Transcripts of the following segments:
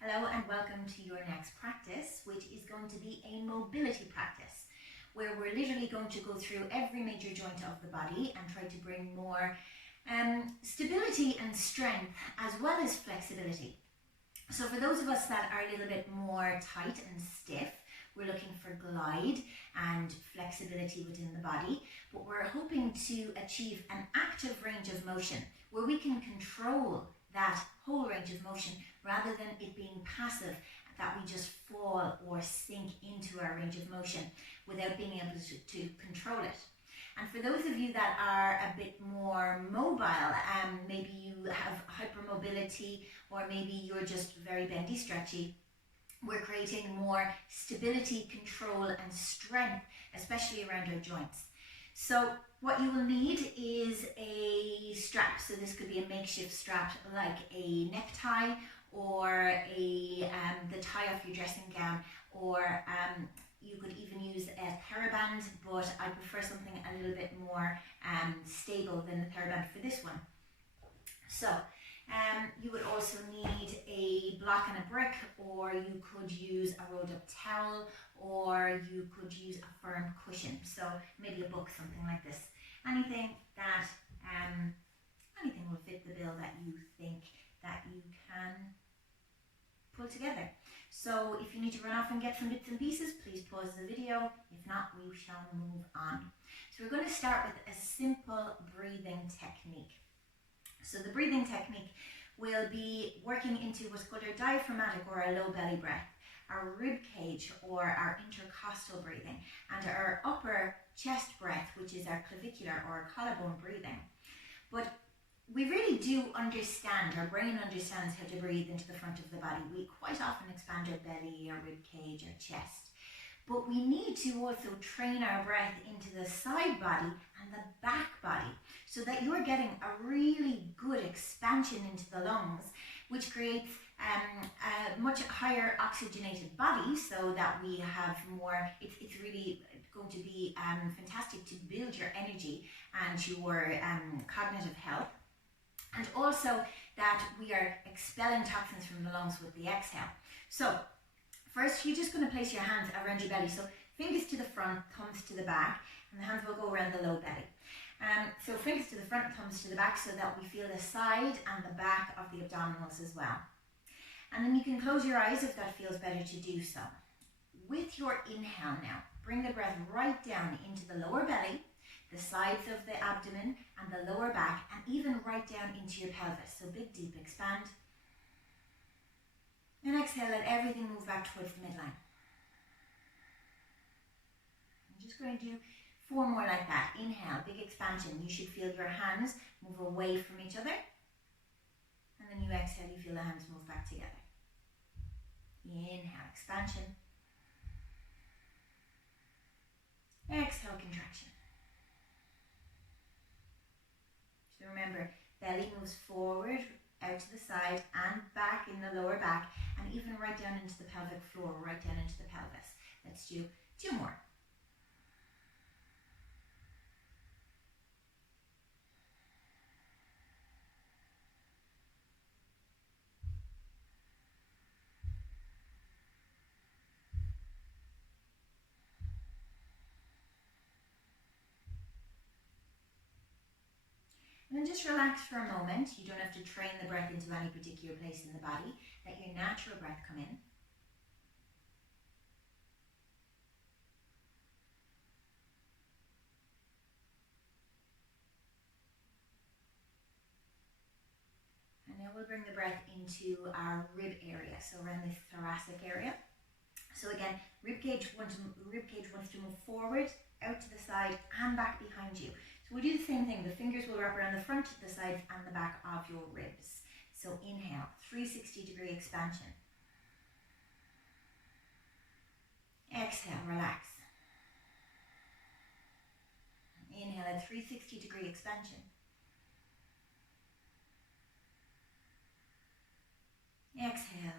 Hello and welcome to your next practice, which is going to be a mobility practice, where we're literally going to go through every major joint of the body and try to bring more stability and strength as well as flexibility. So for those of us that are a little bit more tight and stiff, we're looking for glide and flexibility within the body, but we're hoping to achieve an active range of motion where we can control that whole range of motion rather than it being passive, that we just fall or sink into our range of motion without being able to control it. And for those of you that are a bit more mobile, maybe you have hypermobility, or maybe you're just very bendy, stretchy, we're creating more stability, control and strength, especially around our joints. So what you will need is a strap. So this could be a makeshift strap like a necktie, or the tie off your dressing gown, or you could even use a TheraBand, but I prefer something a little bit more stable than the TheraBand for this one. So you would also need a block and a brick, or you could use a rolled up towel, or you could use a firm cushion. So maybe a book, something like this. Anything that anything will fit the bill that you think that you can pull together. So if you need to run off and get some bits and pieces, please pause the video. If not, we shall move on. So we're going to start with a simple breathing technique. So the breathing technique will be working into what's called our diaphragmatic or our low belly breath, our rib cage or our intercostal breathing, and our upper chest breath, which is our clavicular or our collarbone breathing. But we really do understand, our brain understands how to breathe into the front of the body. We quite often expand our belly, our rib cage, our chest. But we need to also train our breath into the side body and the back body, so that you're getting a really good expansion into the lungs, which creates a much higher oxygenated body, so that we have more, it's really going to be fantastic to build your energy and your cognitive health. And also that we are expelling toxins from the lungs with the exhale. So first, you're just going to place your hands around your belly. So fingers to the front, thumbs to the back, and the hands will go around the low belly. So fingers to the front, thumbs to the back, so that we feel the side and the back of the abdominals as well. And then you can close your eyes if that feels better to do so. With your inhale now, bring the breath right down into the lower belly, the sides of the abdomen and the lower back, and even right down into your pelvis. So big, deep expand. And exhale, let everything move back towards the midline. I'm just going to do 4 more like that. Inhale, big expansion. You should feel your hands move away from each other. And then you exhale, you feel the hands move back together. Inhale, expansion. Exhale, contraction. So remember, belly moves forward, out to the side and back in the lower back, and even right down into the pelvic floor, right down into the pelvis. Let's do 2 more. And then just relax for a moment. You don't have to train the breath into any particular place in the body. Let your natural breath come in. And now we'll bring the breath into our rib area, so around the thoracic area. So again, rib cage wants to move forward, out to the side and back behind you. So we do the same thing. The fingers will wrap around the front, the sides and the back of your ribs. So inhale, 360-degree expansion. Exhale, relax. Inhale, a 360-degree expansion. Exhale.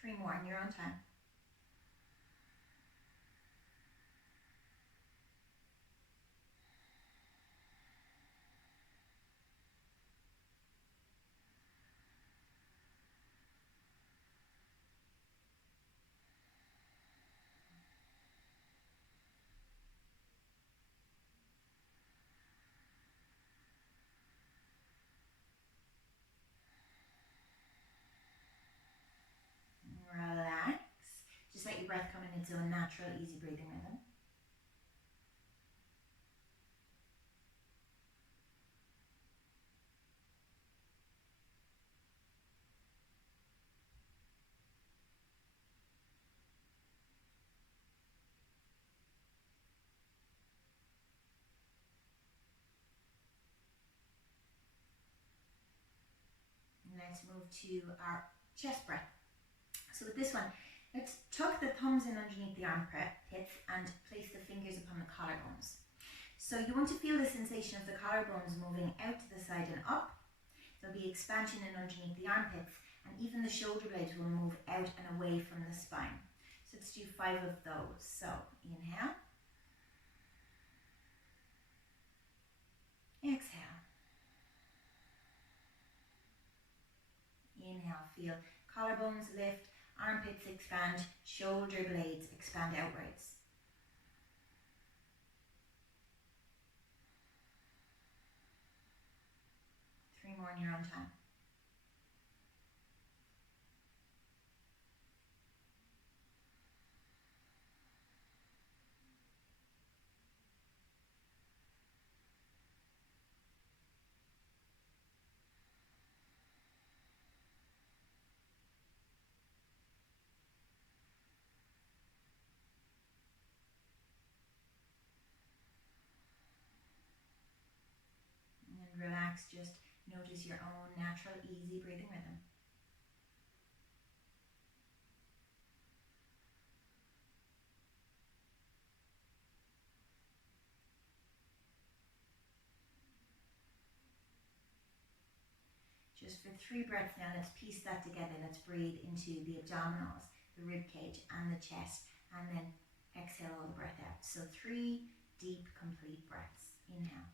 3 more in your own time. breath come in its own natural, easy breathing rhythm. Let's move to our chest breath. So with this one, let's tuck the thumbs in underneath the armpits and place the fingers upon the collarbones. So you want to feel the sensation of the collarbones moving out to the side and up. There'll be expansion in underneath the armpits, and even the shoulder blades will move out and away from the spine. So let's do 5 of those. So inhale. Exhale. Inhale, feel collarbones lift, armpits expand, shoulder blades expand outwards. Three more in your own time. Relax, just notice your own natural, easy breathing rhythm. Just for 3 breaths now, let's piece that together. Let's breathe into the abdominals, the rib cage and the chest, and then exhale all the breath out. So 3 deep, complete breaths. Inhale.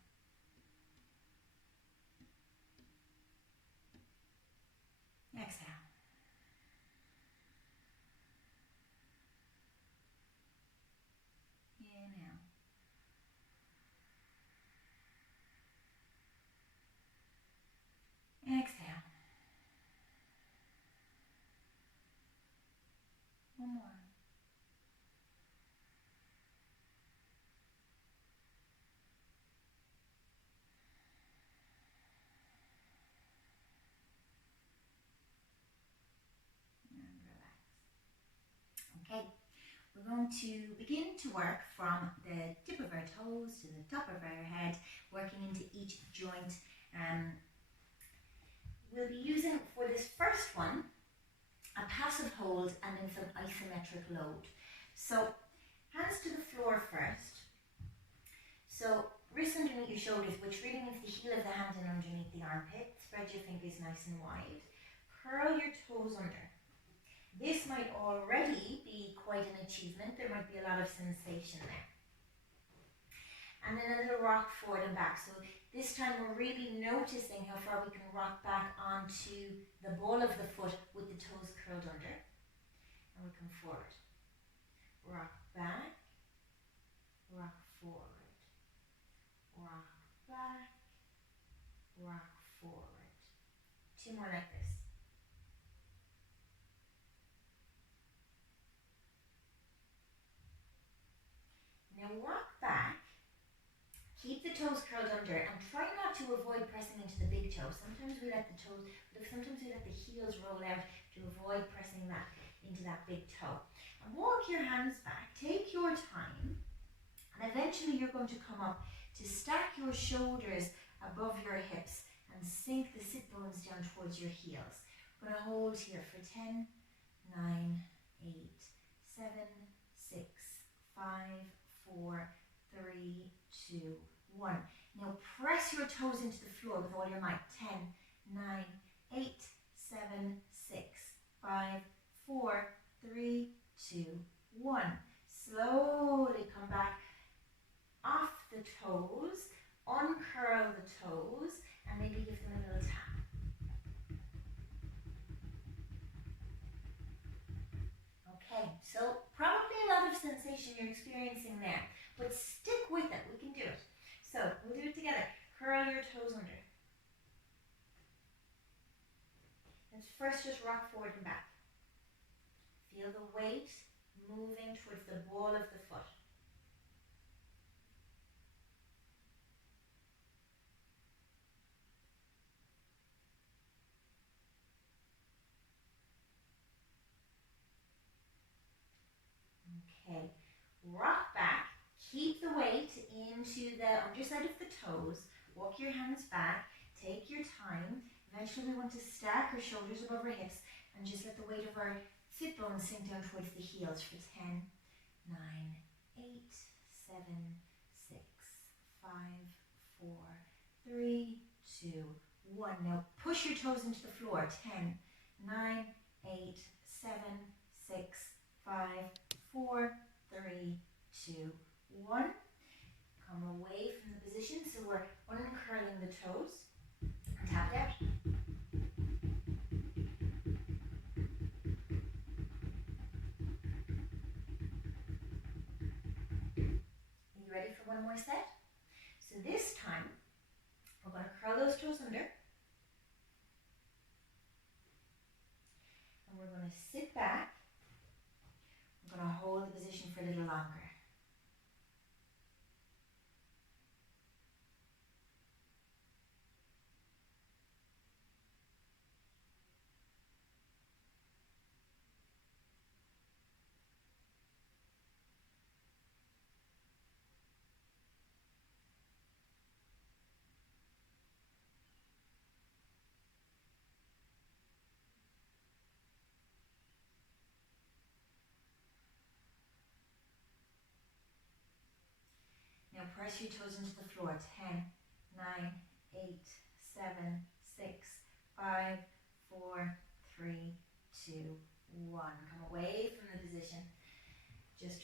Exhale. Inhale. Exhale. One more. And relax. Okay, we're going to begin to work from the tip of our toes to the top of our head, working into each joint. We'll be using, for this first one, a passive hold and then some isometric load. So hands to the floor first. So wrists underneath your shoulders, which really means the heel of the hand in underneath the armpit. Spread your fingers nice and wide. Curl your toes under. This might already be quite an achievement. There might be a lot of sensation there. And then a little rock forward and back. So this time we're really noticing how far we can rock back onto the ball of the foot with the toes curled under. And we come forward. Rock back, rock forward, rock back, rock forward. 2 more like this. Now rock back, keep the toes curled under and try not to avoid pressing into the big toe. Sometimes we let the toes, but sometimes we let the heels roll out to avoid pressing that into that big toe. And walk your hands back, take your time, and eventually you're going to come up to stack your shoulders above your hips and sink the sit bones down towards your heels. We're going to hold here for 10, 9, 8, 7, 6, 5, 4, 3, 2, 1. Now press your toes into the floor with all your might. 10, 9, 8, 7, 6, 5, 4, 3, 2, 1. Slowly come back off the toes, uncurl the toes, and maybe give them a little tap. Okay, so probably a lot of sensation you're experiencing there, but stick with it, we can do it. So we'll do it together. Curl your toes under. Let's first just rock forward and back. Feel the weight moving towards the ball of the foot. Okay, rock back, keep the weight into the underside of the toes, walk your hands back, take your time. Eventually we want to stack our shoulders above our hips and just let the weight of our sit bones sink down towards the heels for 10, 9, 8, 7, 6, 5, 4, 3, 2, 1. Now push your toes into the floor. 10, 9, 8, 7, 6, 5, 4, 3, 2, 1. Come away from the position. So we're uncurling the toes and tap it out. Are you ready for one more set? So this time, we're going to curl those toes under. And we're going to sit back. We're going to hold the position for a little longer. Now press your toes into the floor. 10, 9, 8, 7, 6, 5, 4, 3, 2, 1. Come away from the position. Just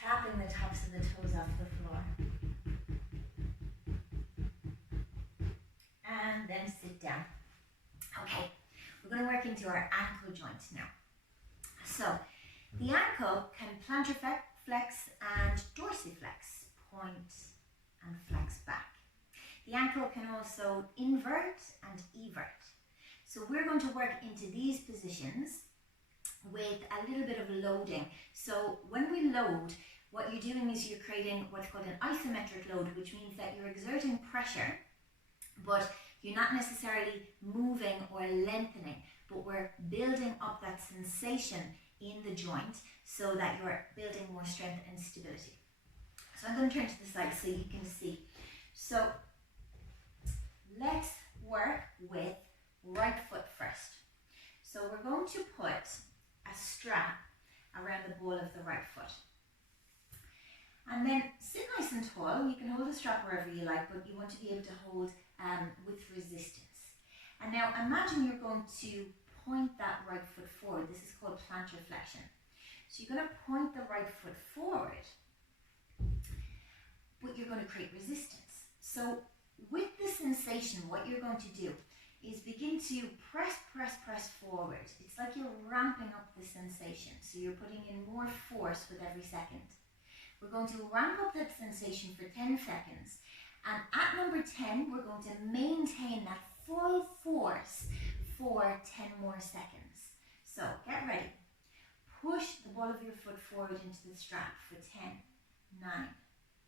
tapping the tops of the toes off the floor. And then sit down. Okay, we're going to work into our ankle joint now. So, the ankle can plantar flex and dorsiflex. Point and flex back. The ankle can also invert and evert. So we're going to work into these positions with a little bit of loading. So when we load, what you're doing is you're creating what's called an isometric load, which means that you're exerting pressure, but you're not necessarily moving or lengthening, but we're building up that sensation in the joint so that you're building more strength and stability. So I'm going to turn to the side so you can see. So let's work with right foot first. So we're going to put a strap around the ball of the right foot. And then sit nice and tall. You can hold the strap wherever you like, but you want to be able to hold with resistance. And now imagine you're going to point that right foot forward. This is called plantar flexion. So you're going to point the right foot forward, but you're going to create resistance. So with the sensation, what you're going to do is begin to press forward. It's like you're ramping up the sensation. So you're putting in more force with every second. We're going to ramp up that sensation for 10 seconds. And at number 10, we're going to maintain that full force for 10 more seconds. So get ready. Push the ball of your foot forward into the strap for 10, 9,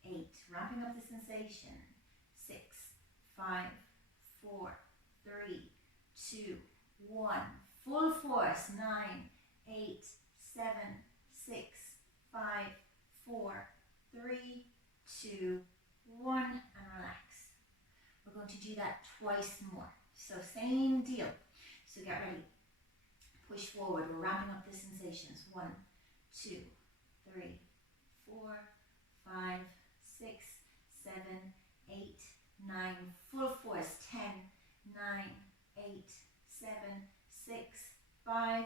8, ramping up the sensation. 6, 5, 4, 3, 2, 1. Full force. 9, 8, 7, 6, 5, 4, 3, 2, 1, and relax. We're going to do that twice more. So same deal. So get ready. Push forward. We're ramping up the sensations. 1, 2, 3, 4, 5, 6, 7, 8, 9. Full force. 10, 9, 8, 7, 6, 5,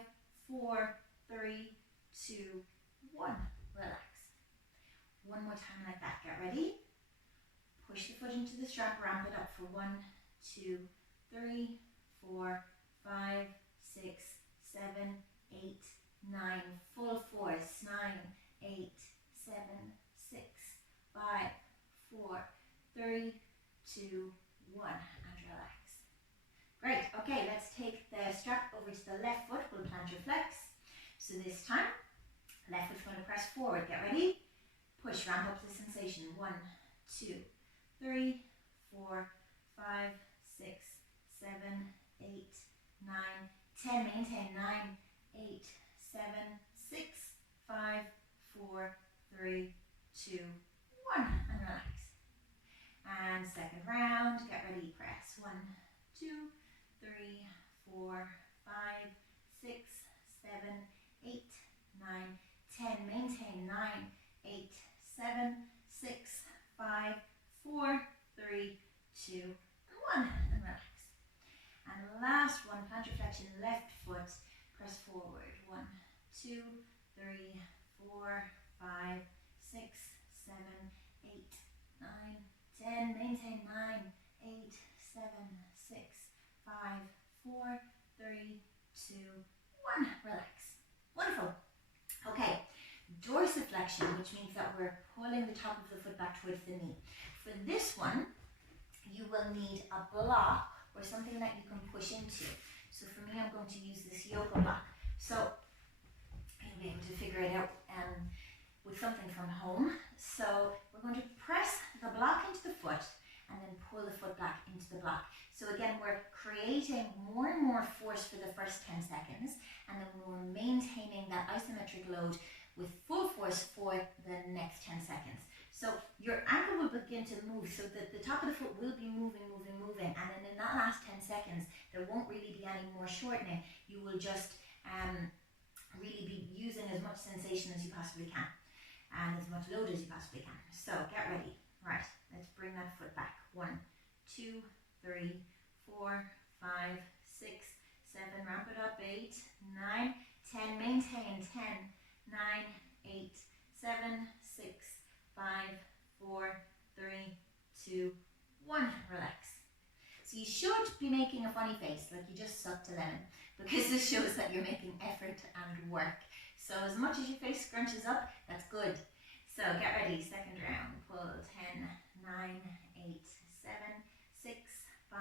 4, 3, 2, 1. Relax. One more time like that. Get ready. Push the foot into the strap. Ramp it up for 1, 2, 3, 4, 5, 6, 7, 8, 9. Full force. 9, 8, 7, 6, 5, 4, 3, 2, 1. And relax. Great. Okay, let's take the strap over to the left foot. We'll plantar flex. So this time, left foot's going to press forward. Get ready. Push, ramp up the sensation. 1, 2, 3, 4, 5, 6, 7, 8, 9, 10. Maintain. 9, 8, 7, 6, 5, 4, 3, 2, 1. And relax. And second round. Get ready. Press. 1, 2, 3, 4, 5, 6, 7, 8, 9, 10. Maintain. 9, 8, 7, 6, 5, 4, 3, 2, 1. And relax. And last one, plant your flexion, left foot, press forward. 1, 2, 3, 4, 5, 6, 7, 8, 9, 10. Maintain. 9, 8, 7, 6, 5, 4, 3, 2, 1. Relax. Wonderful. Okay, dorsiflexion, which means that we're pulling the top of the foot back towards the knee. For this one, you will need a block or something that you can push into. So for me, I'm going to use this yoga block. So you'll be able to figure it out with something from home. So we're going to press the block into the foot and then pull the foot back into the block. So again, we're creating more and more force for the first 10 seconds, and then we're maintaining that isometric load with full force for the next 10 seconds. So your ankle will begin to move, so that the top of the foot will be moving, and then in that last 10 seconds, there won't really be any more shortening. You will just really be using as much sensation as you possibly can, and as much load as you possibly can. So get ready. Right, let's bring that foot back. 1, 2, 3, 4, 5, 6, 7, ramp it up. 8, 9, 10. Maintain. 10, 9, 8, 7, 6, 5, 4, 3, 2, 1. Relax. So you should be making a funny face, like you just sucked a lemon, because this shows that you're making effort and work. So as much as your face scrunches up, that's good. So get ready. Second round. Pull. 10, 9, 8, 7, 6, 5,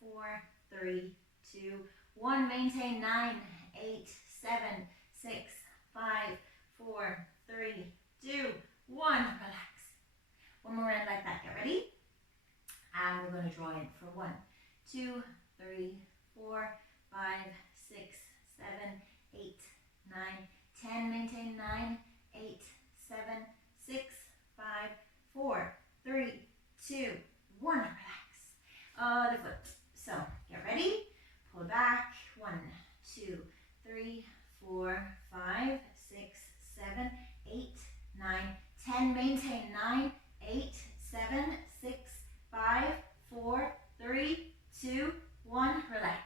4, 3, 2, 1. Maintain. 9, 8, 7, 6, 5, 4, 3, 2, 1. Relax. One more round like that. Get ready. And we're going to draw in for 1, 2, 3, 4, 5, 6, 7, 8, 9, 10. Maintain. 9, 8, 7, 6, 5, 4, 3, 2, 1. Relax. Other foot. So get ready. Pull back. 1, 2, 3, 4, 5, 6, 7, 8, 9, 10. Maintain. 9, 8, 7, 6, 5, 4, 3, 2, 1. Relax.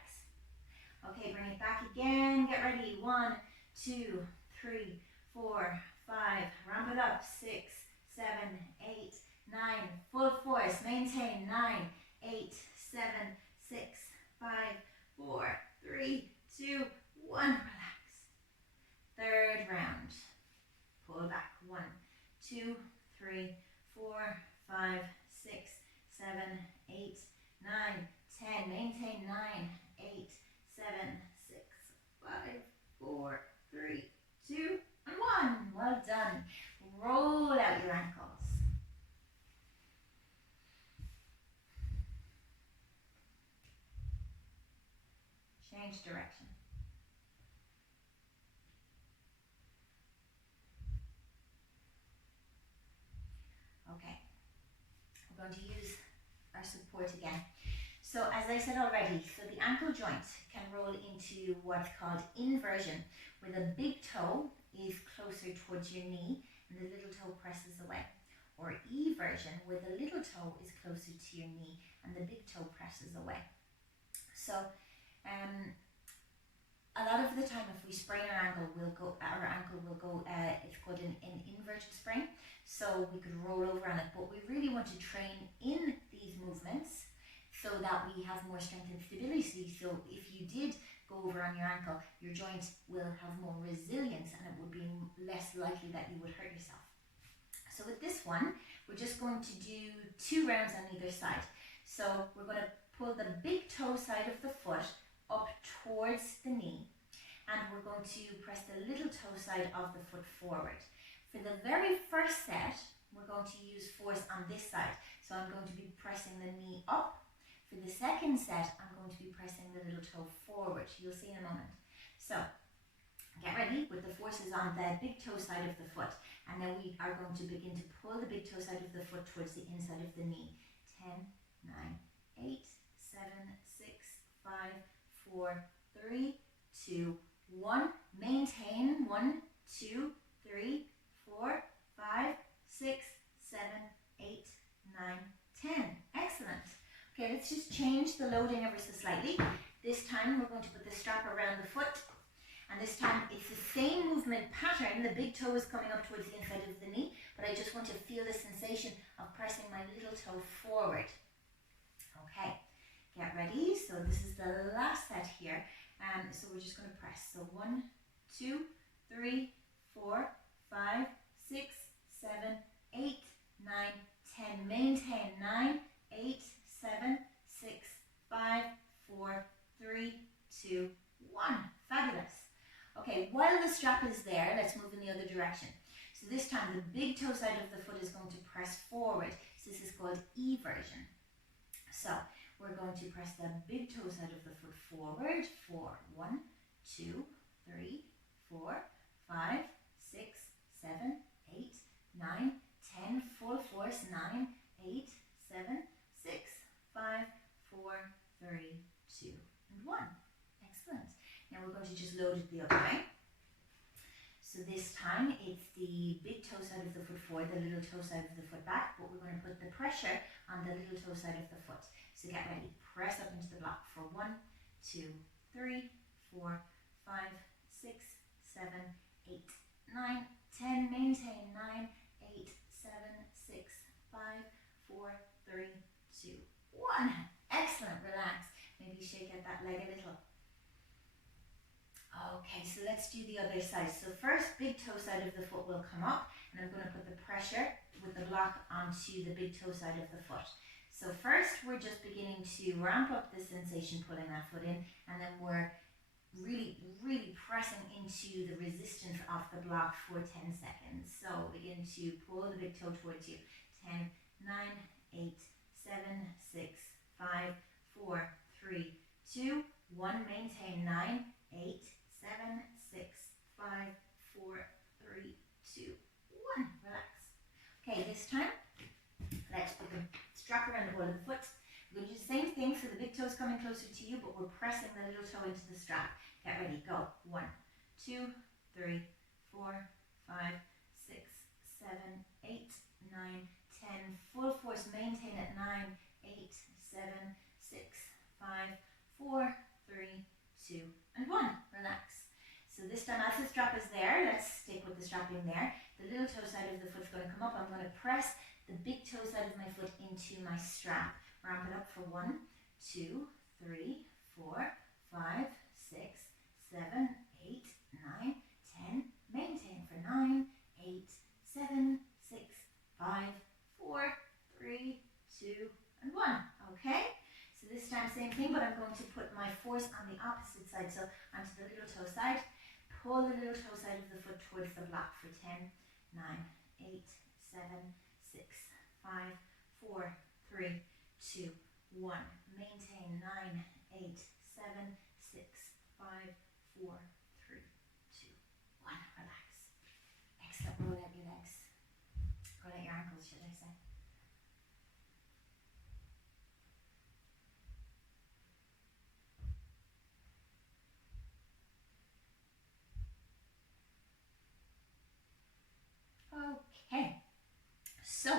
Okay, bring it back again. Get ready. 1, 2, 3, 4, 5. Ramp it up. 6, 7, 8, 9. Full force. Maintain. 9, 8, 7, 6, 5, 4, 3, 2, 1. Relax. Third round. Pull back. 1, 2, 3, 4, 5, 6, 7, 8, 9, 10. Maintain. 9, 8, 7, 6, 5, 4, 3, 2, and 1. Well done. Roll out your ankles. Change direction. Okay. We're going to use our support again. So as I said already, so the ankle joint can roll into what's called inversion, where the big toe is closer towards your knee and the little toe presses away. Or eversion, where the little toe is closer to your knee and the big toe presses away. So a lot of the time, if we sprain our ankle will go, it's called an inverted sprain. So we could roll over on it, but we really want to train in these movements so that we have more strength and stability. So if you did go over on your ankle, your joint will have more resilience and it would be less likely that you would hurt yourself. So with this one, we're just going to do 2 rounds on either side. So we're going to pull the big toe side of the foot up towards the knee, and we're going to press the little toe side of the foot forward. For the very first set, we're going to use force on this side. So I'm going to be pressing the knee up. For the second set, I'm going to be pressing the little toe forward. You'll see in a moment. So get ready with the forces on the big toe side of the foot. And then we are going to begin to pull the big toe side of the foot towards the inside of the knee. 10, 9, 8, 7, 6, 5, 4, 3, 2, 1. Maintain. 1, 2, 3, 4, 5, 6, 7, 8, 9, 10. Excellent. Okay, let's just change the loading ever so slightly. This time we're going to put the strap around the foot. And this time it's the same movement pattern. The big toe is coming up towards the inside of the knee, but I just want to feel the sensation of pressing my little toe forward. Okay, get ready. So this is the last set here. So we're just going to press. So 1, 2, 3, 4, 5, 6, 7, 8, 9, 10. Maintain. 9, 8, 7, 6, 5, 4, 3, 2, 1. Fabulous. Okay, while the strap is there, let's move in the other direction. So this time the big toe side of the foot is going to press forward. So this is called eversion. So we're going to press the big toe side of the foot forward for 1, 2, 3, 4, 5, 6, 7, 8, 9, 10. Full force. 9, 8, 7, 6, 5, 4, 3, 2, and 1. Excellent. Now we're going to just load it the other way. So this time it's the big toe side of the foot forward, the little toe side of the foot back, but we're going to put the pressure on the little toe side of the foot. So get ready. Press up into the block for 1, 2, 3, 4, 5, 6, 7, 8, 9, 10. Maintain. 9, 8, 7, 6, 5, 4, 3, 2, 1. Excellent. Relax. Maybe shake out that leg a little. Okay, so let's do the other side. So first, big toe side of the foot will come up, and I'm going to put the pressure with the block onto the big toe side of the foot. So first, we're just beginning to ramp up the sensation pulling that foot in, and then we're really pressing into the resistance of the block for 10 seconds. So begin to pull the big toe towards you. 10, 9, 8, 7, 6, 5, 4, 3, 2, 1. Maintain. 9, 8, 7, 6, 5, 4, 3, 2, 1. Relax. Okay, this time, let's put the strap around the ball of the foot. We're going to do the same thing, so the big toe is coming closer to you, but we're pressing the little toe into the strap. Get ready, go. 1, 2, 3, 4, 5, 6, 7, 8, 9, 10. Full force. Maintain at 9, 8, 7, 6, 5, 4, 3, 2, and 1. Relax. So this time, as the strap is there, let's stick with the strapping there. The little toe side of the foot is going to come up. I'm going to press the big toe side of my foot into my strap. Ramp it up for 1, 2, 3, 4, 5, 6, 7, 8, 9, 10. Maintain for 9, 8, 7, 6, 5, 4, 3, 2, and 1. Okay? So this time, same thing, but I'm going to put my force on the opposite side. So onto the little toe side. Pull the little toe side of the foot towards the block for 10, 9, 8, 7, 6, 5, 4, 3, 2, 1. Maintain. 9, 8, 7, 6, 5, 4, 3, 2, 1. Relax. Excellent. Roll out your legs. Roll out your ankles, should I say. Okay, so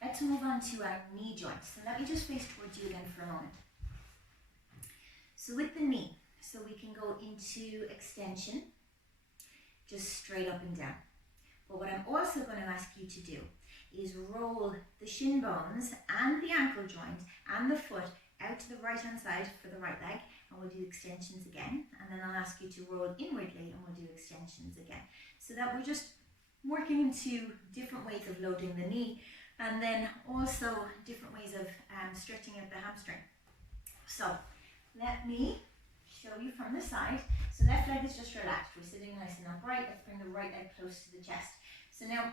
let's move on to our knee joints. So let me just face towards you again for a moment. So with the knee, so we can go into extension, just straight up and down. But what I'm also going to ask you to do is roll the shin bones and the ankle joint and the foot out to the right hand side for the right leg, and we'll do extensions again. And then I'll ask you to roll inwardly and we'll do extensions again. So that we're just working into different ways of loading the knee, and then also different ways of stretching out the hamstring. So let me show you from the side. So left leg is just relaxed. We're sitting nice and upright. Let's bring the right leg close to the chest. So now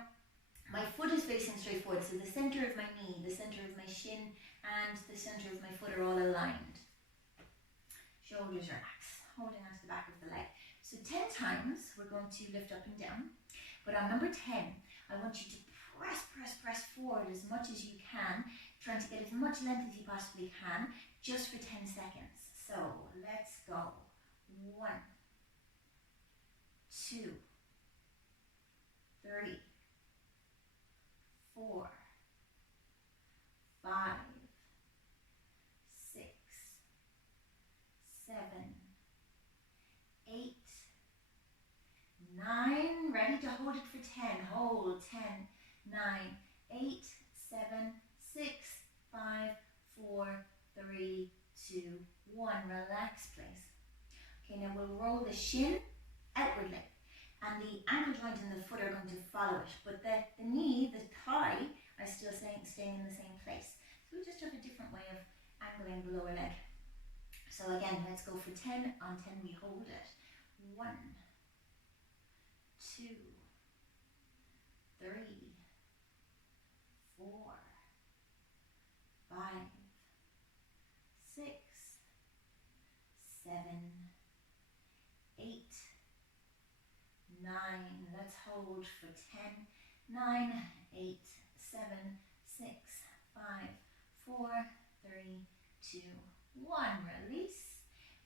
my foot is facing straight forward, so the center of my knee, the center of my shin, and the center of my foot are all aligned. Shoulders relax, holding onto the back of the leg. So 10 times we're going to lift up and down, but on number 10, I want you to press forward as much as you can, trying to get as much length as you possibly can, just for 10 seconds. So let's go. 1, 2, 3, 4, 5, 6, 7, 8, 9. Ready to hold it for 10. Hold. 10, 9, 8, 7, 6, 5, 4, 3, 2, 1. Relax, please. Okay, now we'll roll the shin outwardly, and the ankle joint and the foot are going to follow it, but the knee, the thigh, are still staying in the same place. So we just have a different way of angling the lower leg. So again, let's go for 10. On 10 we hold it. 1, 2, 3, 4, 5, 6, 7, 8, 9. Let's hold for 10. 9, 8, 7, 6, 5, 4, 3, 2, 1. Release.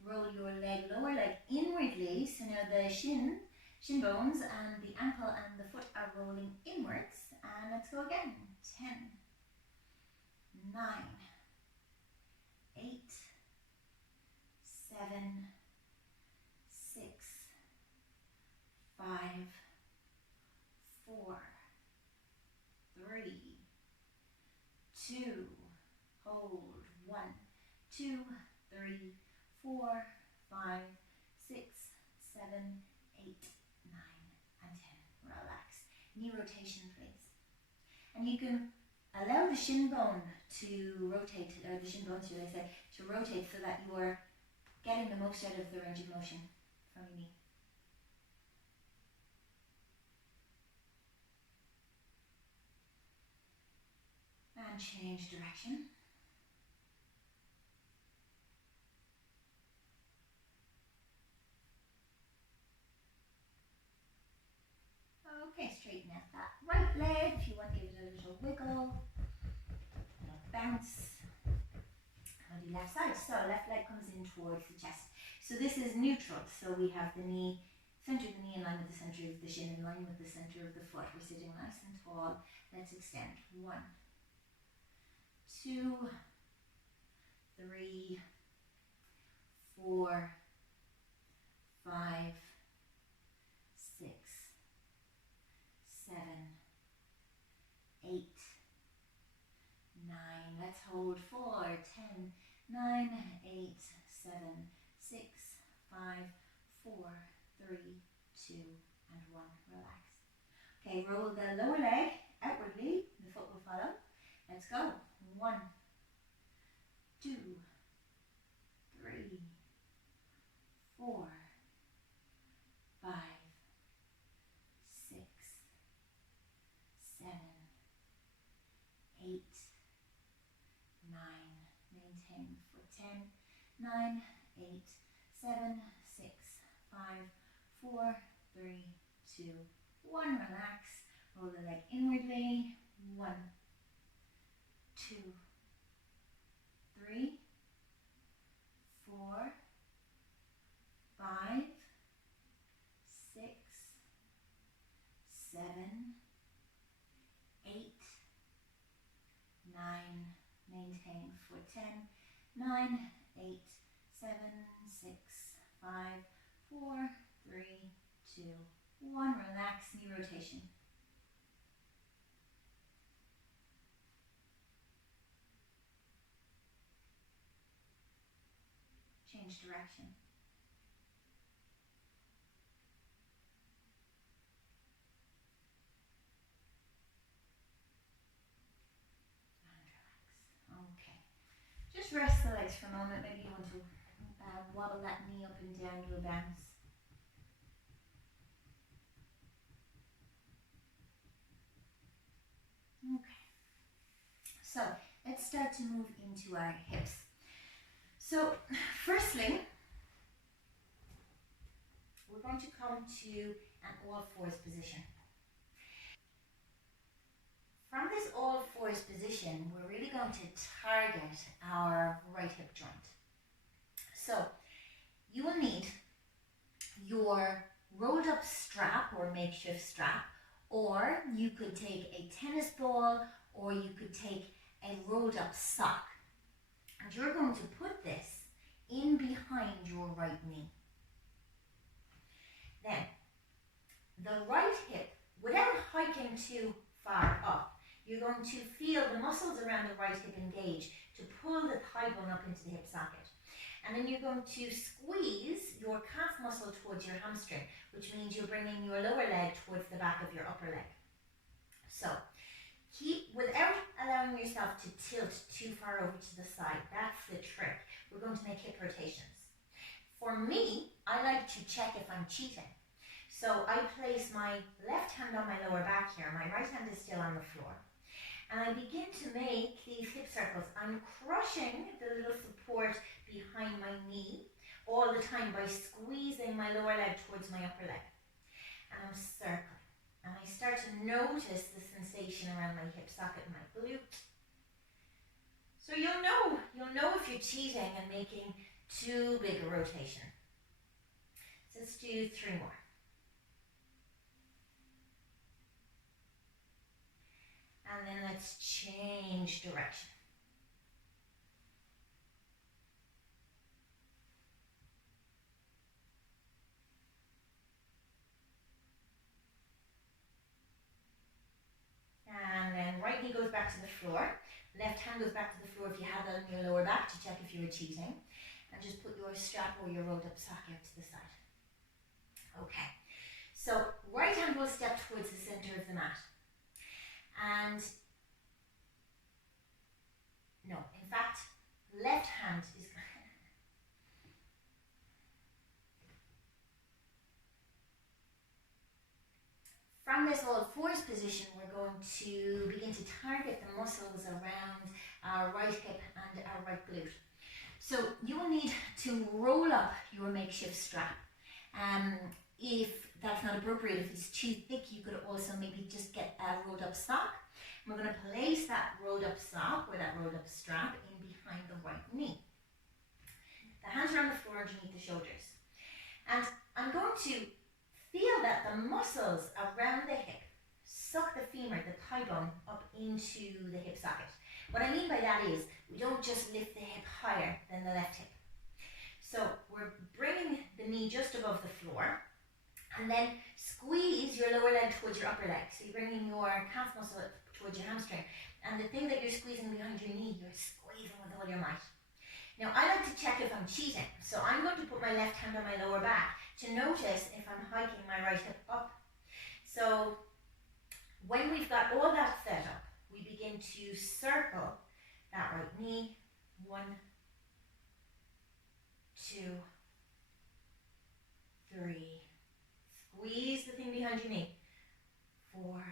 Roll your lower leg inwardly. So now the shin bones and the ankle and the foot are rolling inwards. And let's go again. 10, 9, 8, 7, 6, 5, 4, 3, 2, hold. 1, 2, 3, 4, 5, 6, 7, 8, 9, and 10. Relax. Knee rotation, please. And you can allow the shin bone to rotate, or the shin bones, should I say, to rotate so that you are getting the most out of the range of motion from your knee. And change direction. Okay, straighten out that right leg. If you want to give it a little wiggle, a little bounce. On the left side. So left leg comes in towards the chest. So this is neutral. So we have the knee, center of the knee in line with the center of the shin, in line with the center of the foot. We're sitting nice and tall. Let's extend. 1, 2, 3, 4, 5, 6, 7, 8, 9. Let's hold. 4, 10, 9, 8, 7, 6, 5, 4, 3, 2, and 1. Relax. Okay, roll the lower leg outwardly. The foot will follow. Let's go. 1, 2, 3, 4, 5, 6, 7, 8, 9. Maintain for 10, 9, 8, 7, 6, 5, 4, 3, 2, 1. Relax. Roll the leg inwardly. 1, 2, 3, 4, 5, 6, 7, 8, 9. Maintain for 10, 9, 8, 7, 6, 5, 4, 3, 2, 1. Relax. Knee rotation. Change direction. Just rest the legs for a moment. Maybe you want to wobble that knee up and down, do a bounce. So let's start to move into our hips. So firstly, we're going to come to an all fours position. From this all fours position, we're really going to target our right hip joint. So you will need your rolled up strap or makeshift strap, or you could take a tennis ball, or you could take a rolled up sock. And you're going to put this in behind your right knee. Then, the right hip, without hiking too far up, you're going to feel the muscles around the right hip engage to pull the thigh bone up into the hip socket. And then you're going to squeeze your calf muscle towards your hamstring, which means you're bringing your lower leg towards the back of your upper leg. So, without allowing yourself to tilt too far over to the side, that's the trick. We're going to make hip rotations. For me, I like to check if I'm cheating. So I place my left hand on my lower back here, my right hand is still on the floor. And I begin to make these hip circles. I'm crushing the little support behind my knee all the time by squeezing my lower leg towards my upper leg. And I'm circling. And I start to notice the sensation around my hip socket and my glute. So you'll know if you're cheating and making too big a rotation. So let's do 3 more. And then let's change direction. And then right knee goes back to the floor. Left hand goes back to the floor if you have that on your lower back to check if you were cheating. And just put your strap or your rolled up sock out to the side. Okay. So right hand will step towards the center of the mat. And no, in fact, left hand is from this all fours position, we're going to begin to target the muscles around our right hip and our right glute. So you will need to roll up your makeshift strap. If that's not appropriate, if it's too thick, you could also maybe just get a rolled up sock. And we're going to place that rolled up sock or that rolled up strap in behind the right knee. The hands are on the floor underneath the shoulders. And I'm going to feel that the muscles around the hip suck the femur, the thigh bone, up into the hip socket. What I mean by that is we don't just lift the hip higher than the left hip. So we're bringing the knee just above the floor and then squeeze your lower leg towards your upper leg. So you're bringing your calf muscle towards your hamstring. And the thing that you're squeezing behind your knee, you're squeezing with all your might. Now I like to check if I'm cheating. So I'm going to put my left hand on my lower back to notice if I'm hiking my right hip up. So when we've got all that set up, we begin to circle that right knee. 1, 2, 3. Squeeze the thing behind your knee. 4,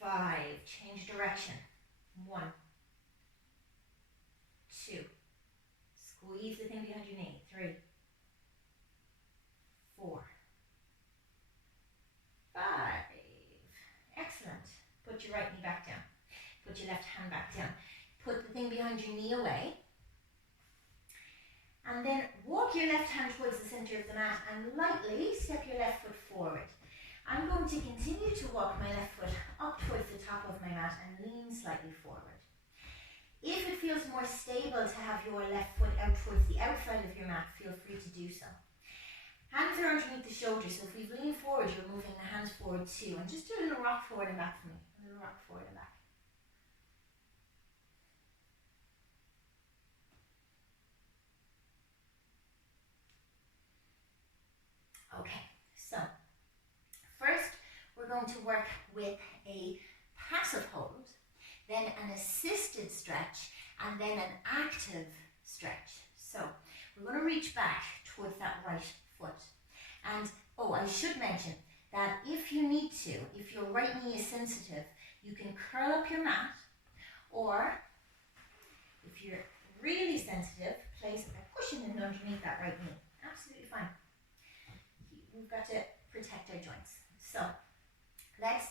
5. Change direction. 1, 2. Squeeze the thing behind your knee. 3, 4, 5. Excellent. Put your right knee back down. Put your left hand back down. Put the thing behind your knee away. And then walk your left hand towards the center of the mat and lightly step your left foot forward. I'm going to continue to walk my left foot up towards the top of my mat and lean slightly forward. If it feels more stable to have your left foot out towards the outside of your mat, feel free to do so. Hands are underneath the shoulders, so if we've leaned forward, you're moving the hands forward too. And just do a little rock forward and back for me. A little rock forward and back. Okay, so first we're going to work with a passive hold, then an assisted stretch, and then an active stretch. So we're going to reach back towards that right foot. And oh, I should mention that if you need to, if your right knee is sensitive, you can curl up your mat, or if you're really sensitive, place a cushion in underneath that right knee. Absolutely fine. We've got to protect our joints. So let's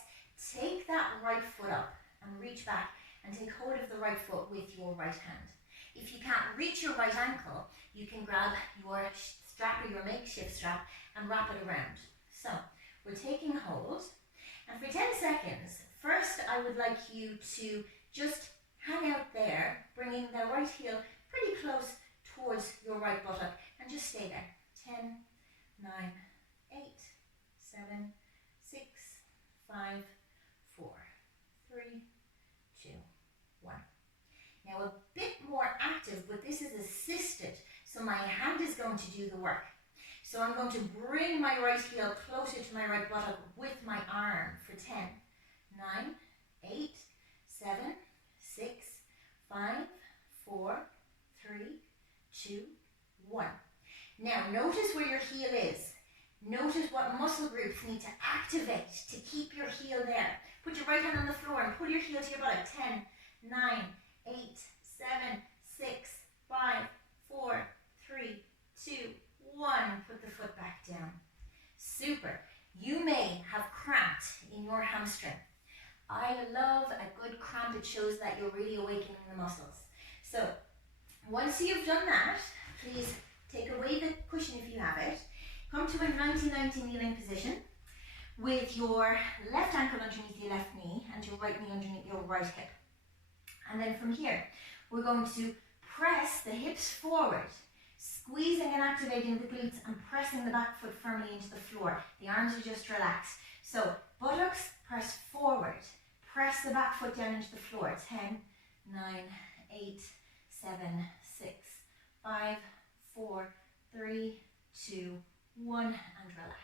take that right foot up and reach back and take hold of the right foot with your right hand. If you can't reach your right ankle, you can grab your strap or your makeshift strap and wrap it around. So we're taking hold, and for 10 seconds, first I would like you to just hang out there, bringing the right heel pretty close towards your right buttock, and just stay there. 10, 9, 8, 7, 6, 5, 4, 3, 2, 1. Now a bit more active, but this is assisted, so my hand is going to do the work. So I'm going to bring my right heel closer to my right buttock with my arm for 10, 9, 8, 7, 6, 5, 4, 3, 2, 1. Now notice where your heel is. Notice what muscle groups need to activate to keep your heel there. Put your right hand on the floor and pull your heel to your buttock. 10, 9, 8, 7, 6, 5, 4, 3, 2, 1. Put the foot back down. Super. You may have cramped in your hamstring. I love a good cramp. It shows that you're really awakening the muscles. So once you've done that, please take away the cushion if you have it. Come to a 90-90 kneeling position with your left ankle underneath your left knee and your right knee underneath your right hip. And then from here, we're going to press the hips forward, squeezing and activating the glutes and pressing the back foot firmly into the floor. The arms are just relaxed. So buttocks press forward, press the back foot down into the floor. 10, 9, 8, 7, 6, 5, 4, 3, 2, 1, and relax.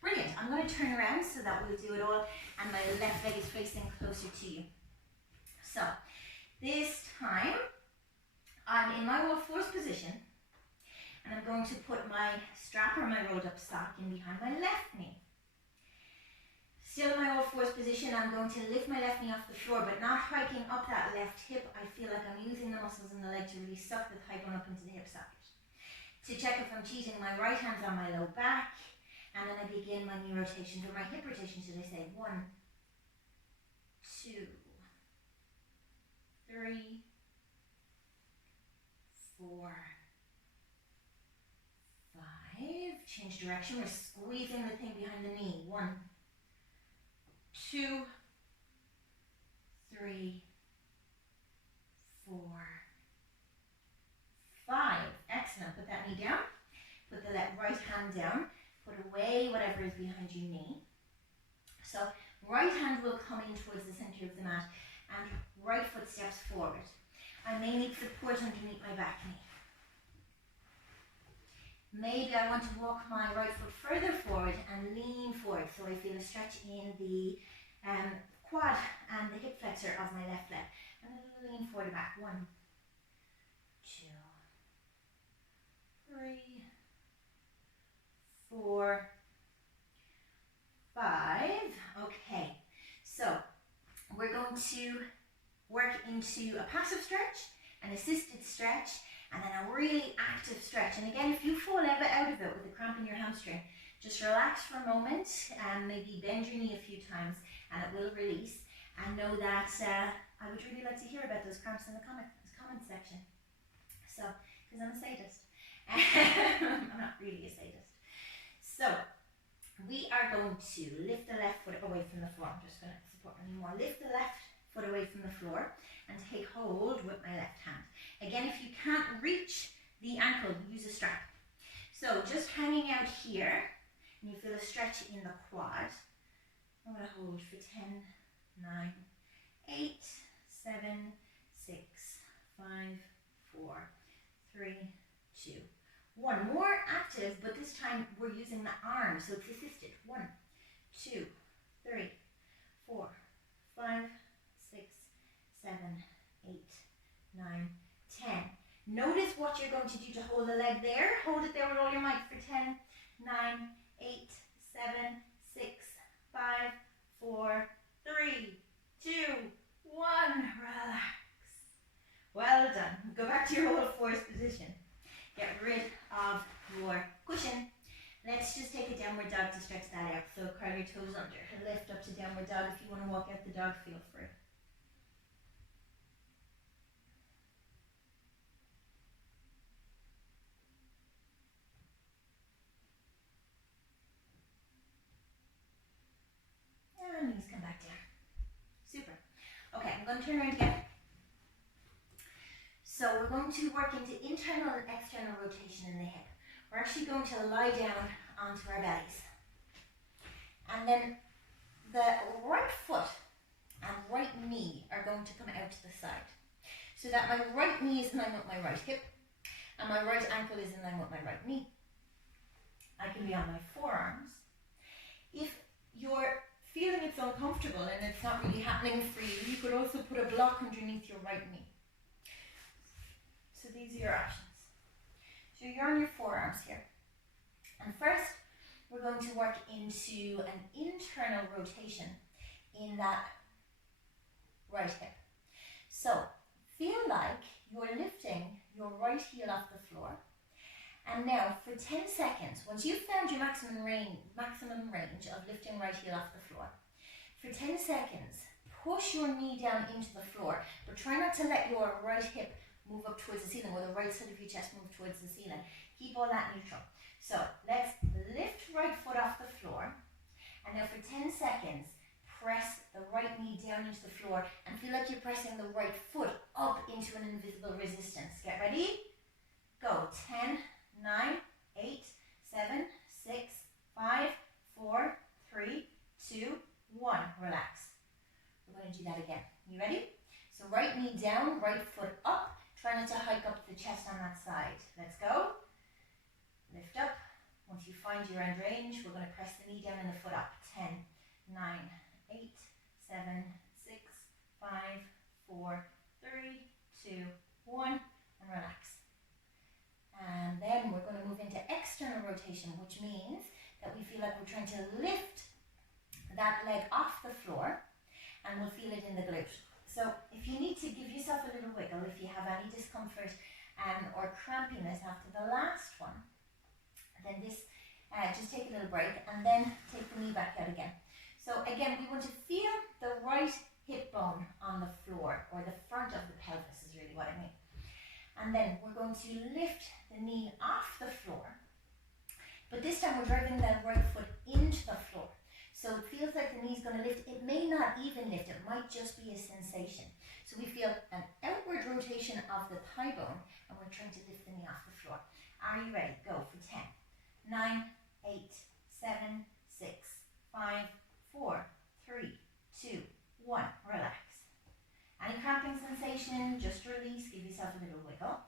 Brilliant. I'm going to turn around so that we'll do it all, and my left leg is facing closer to you. So this time I'm in my all-fours position, and I'm going to put my strap or my rolled up sock in behind my left knee. Still in my all-fours position, I'm going to lift my left knee off the floor, but not hiking up that left hip. I feel like I'm using the muscles in the leg to really suck the thigh bone up into the hip socket. To check if I'm cheating, my right hand's on my low back, and then I begin my knee rotations, or my hip rotations, should I say. 1, 2, 3, 4, 5. Change direction. We're squeezing the thing behind the knee. 1, 2, 3, 4, 5. Excellent. Put that knee down. Put the right hand down. Put away whatever is behind your knee. So right hand will come in towards the center of the mat, and right foot steps forward. I may need support underneath my back knee. Maybe I want to walk my right foot further forward and lean forward, so I feel a stretch in the quad and the hip flexor of my left leg. And then lean forward and back. 1, 2, 3, 4, 5. Okay, so we're going to work into a passive stretch, an assisted stretch, and then a really active stretch. And again, if you fall out of it with a cramp in your hamstring, just relax for a moment and maybe bend your knee a few times, and it will release. And know that I would really like to hear about those cramps in the comment section. So, because I'm a sadist. I'm not really a sadist. So, we are going to lift the left foot away from the floor. I'm just going to support me more. Lift the left foot away from the floor and take hold with my left hand. Again, if you can't reach the ankle, use a strap. So just hanging out here, and you feel a stretch in the quad. I'm going to hold for 10, 9, 8, 7, 6, 5, 4, 3, 2, 1. More active, but this time we're using the arm, so it's assisted. 1, 2, 3, 4, 5, 6, 7, 8, 9, 10. Notice what you're going to do to hold the leg there. Hold it there with all your might for 10, 9, 8, 7, 6, 5, 4, 3, 2, 1. Relax. Well done. Go back to your whole force position. Get rid of your cushion. Let's just take a downward dog to stretch that out. So curl your toes under. Lift up to downward dog. If you want to walk out the dog, feel free. And knees come back down. Super. Okay, I'm going to turn around again. So we're going to work into internal and external rotation in the hip. We're actually going to lie down onto our bellies. And then the right foot and right knee are going to come out to the side. So that my right knee is in line with my right hip and my right ankle is in line with my right knee. I can be on my forearms. If you're feeling it's uncomfortable and it's not really happening for you, you could also put a block underneath your right knee. So these are your options. So you're on your forearms here. And first, we're going to work into an internal rotation in that right hip. So feel like you're lifting your right heel off the floor. And now for 10 seconds, once you've found your maximum range of lifting right heel off the floor, for 10 seconds, push your knee down into the floor, but try not to let your right hip move up towards the ceiling or the right side of your chest move towards the ceiling. Keep all that neutral. So let's lift right foot off the floor. And now for 10 seconds, press the right knee down into the floor and feel like you're pressing the right foot up into an invisible resistance. Get ready? Go. 10, 9, 8, 7, 6, 5, 4, 3, 2, 1. Relax. We're going to do that again. You ready? So right knee down, right foot up. Try not to hike up the chest on that side. Let's go. Lift up. Once you find your end range, we're going to press the knee down and the foot up. 10, 9, 8, 7, 6, 5, 4, 3, 2, 1. And relax. And then we're going to move into external rotation, which means that we feel like we're trying to lift that leg off the floor and we'll feel it in the glute. So if you need to give yourself a little wiggle, if you have any discomfort or crampiness after the last one, then just take a little break and then take the knee back out again. So again, we want to feel the right hip bone on the floor, or the front of the pelvis is really what I mean. And then we're going to lift the knee off the floor, but this time we're driving the right foot into the floor. So it feels like the knee's going to lift. It may not even lift. It might just be a sensation. So we feel an outward rotation of the thigh bone and we're trying to lift the knee off the floor. Are you ready? Go for 10, 9, 8, 7, 6, 5, 4, 3, 2, 1. Relax. Any cramping sensation, just release. Give yourself a little wiggle.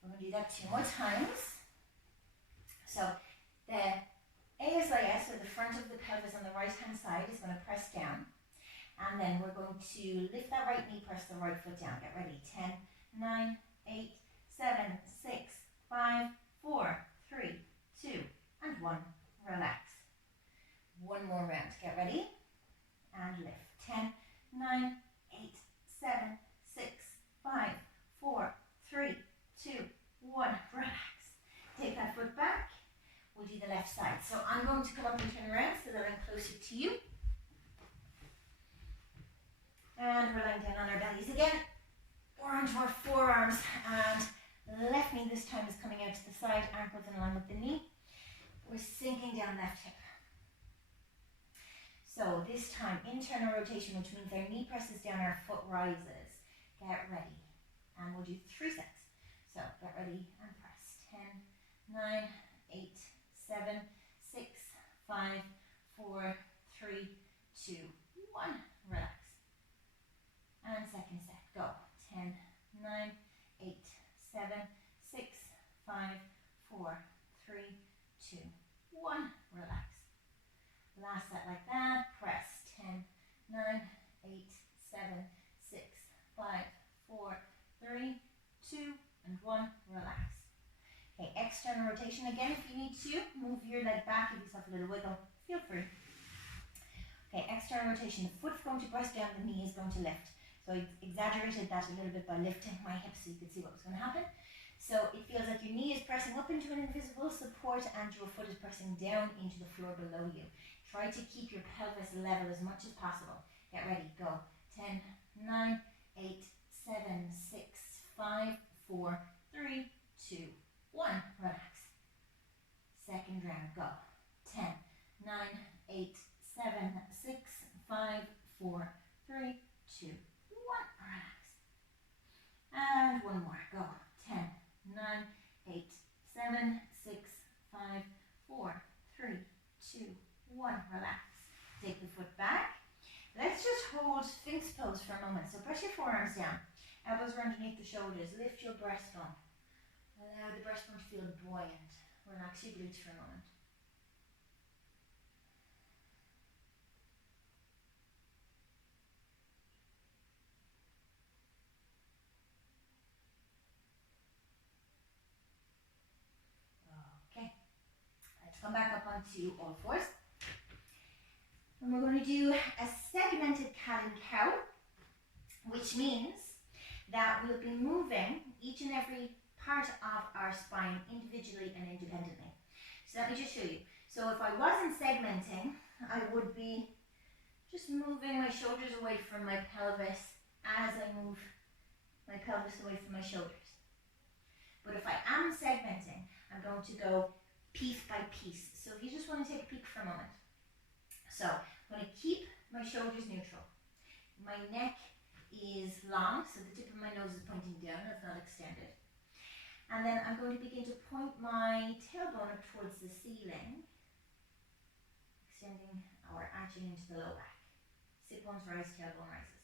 We're going to do that 2 more times. So the ASIS, or the front of the pelvis on the right hand side, is going to press down. And then we're going to lift that right knee, press the right foot down. Get ready. 10, 9, 8, 7, 6, 5, 4, 3, 2, and 1. Relax. One more round. Get ready. And lift. 10, 9, 8, 7, 6, 5, 4, 3, 2, 1. Relax. Take that foot back. We'll do the left side. So I'm going to come up and turn around so that I'm closer to you. And we're lying down on our bellies again. We're onto our forearms, and left knee this time is coming out to the side, ankles in line with the knee. We're sinking down left hip. So this time, internal rotation, which means our knee presses down, our foot rises. Get ready. And we'll do 3 sets. So get ready and press. 10, 9, 8, 7, 6, 5, 4, 3, 2, 1. Relax. And second set. Go. 10, 9, 8, 7, 6, 5, 4, 3, 2, 1. Relax. Last set like that. Press. 10, 9, 8, 7, 6, 5, 4, 3, 2, and 1. Relax. Okay, external rotation again. If you need to, move your leg back, give yourself a little wiggle. Feel free. external rotation. The foot's going to press down, the knee is going to lift. So I exaggerated that a little bit by lifting my hips so you could see what was going to happen. So it feels like your knee is pressing up into an invisible support and your foot is pressing down into the floor below you. Try to keep your pelvis level as much as possible. Get ready, go. 10, 9, 8, 7, 6, 5, 4, 3, 2, 1. Relax. Second round, go. 10, 9, 8, 7, 6, 5, 4, 3, 2, 1. Relax. And one more, go. 10, 9, 8, 7, 6, 5, 4, 3, 2, 1. Relax. Take the foot back. Let's just hold Sphinx pose for a moment. So press your forearms down. Elbows are underneath the shoulders. Lift your breastbone. Allow the breastbone to feel buoyant. Relax your glutes for a moment. Okay. Let's come back up onto all fours. And we're going to do a segmented cat and cow, which means that we'll be moving each and every part of our spine individually and independently. So let me just show you. So if I wasn't segmenting, I would be just moving my shoulders away from my pelvis as I move my pelvis away from my shoulders. But if I am segmenting, I'm going to go piece by piece. So if you just want to take a peek for a moment. So I'm going to keep my shoulders neutral. My neck is long, so the tip of my nose is pointing down, it's not extended. And then I'm going to begin to point my tailbone up towards the ceiling, extending or arching into the low back. Sit bones rise, tailbone rises.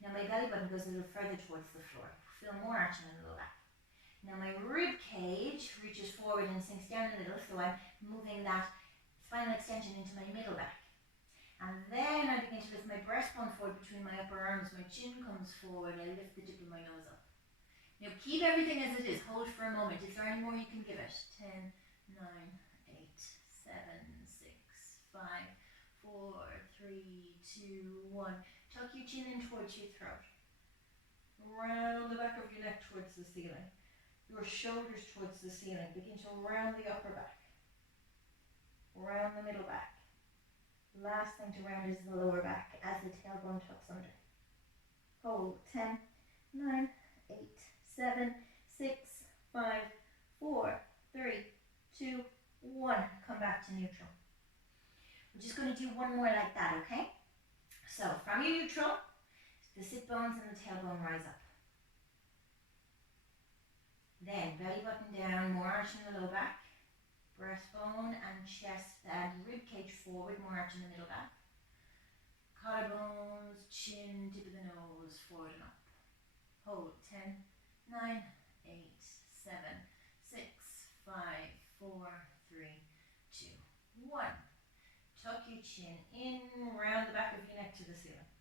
Now my belly button goes a little further towards the floor. Feel more arching in the low back. Now my rib cage reaches forward and sinks down a little, so I'm moving that spinal extension into my middle back. And then I begin to lift my breastbone forward between my upper arms. My chin comes forward. I lift the tip of my nose up. Now keep everything as it is. Hold for a moment. Is there any more you can give it? 10, 9, 8, 7, 6, 5, 4, 3, 2, 1. Tuck your chin in towards your throat. Round the back of your neck towards the ceiling. Your shoulders towards the ceiling. Begin to round the upper back. Round the middle back. Last thing to round is the lower back as the tailbone tucks under. Hold. 10, 9, 8, 7, 6, 5, 4, 3, 2, 1. Come back to neutral. We're just going to do one more like that, okay? So from your neutral, the sit bones and the tailbone rise up. Then belly button down, more arch in the low back. Breastbone and chest and rib cage forward, more arch in the middle back. Collarbones, chin, tip of the nose, forward and up. Hold. 10, 9, 8, 7, 6, 5, 4, 3, 2, 1. Tuck your chin in, round the back of your neck to the ceiling.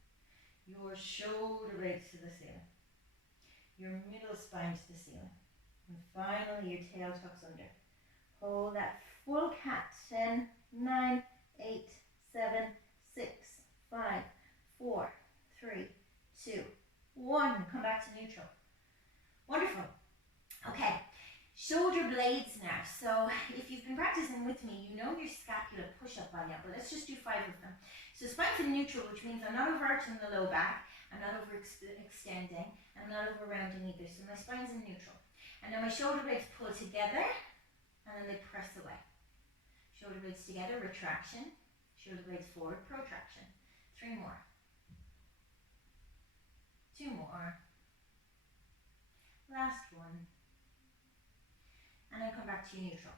Your shoulder blades to the ceiling. Your middle spine to the ceiling. And finally your tail tucks under. Hold that full cat. 10, 9, 8, 7, 6, 5, 4, 3, 2, 1. Come back to neutral. Wonderful. Okay, shoulder blades now. So if you've been practicing with me, you know your scapula push-up by now, but let's just do 5 of them. So spine to neutral, which means I'm not over-arching the low back, I'm not over-extending, I'm not over-rounding either. So my spine's in neutral. And now my shoulder blades pull together, and then they press away. Shoulder blades together, retraction. Shoulder blades forward, protraction. 3 more. 2 more. Last one. And then come back to neutral.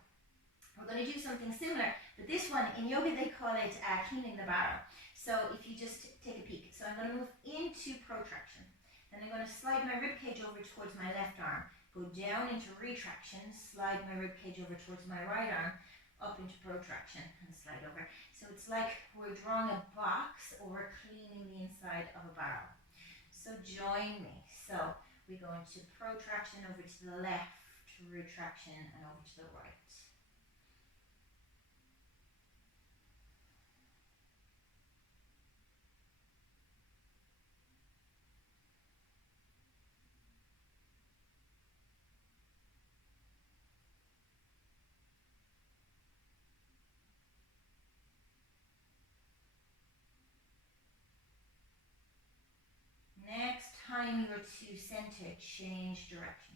We're going to do something similar, but this one, in yoga they call it cleaning the barrel. So if you just take a peek. So I'm going to move into protraction. Then I'm going to slide my rib cage over towards my left arm. Go down into retraction, slide my rib cage over towards my right arm, up into protraction and slide over. So it's like we're drawing a box or we're cleaning the inside of a barrel. So join me. So we go into protraction over to the left, retraction and over to the right. time you're to center, change direction.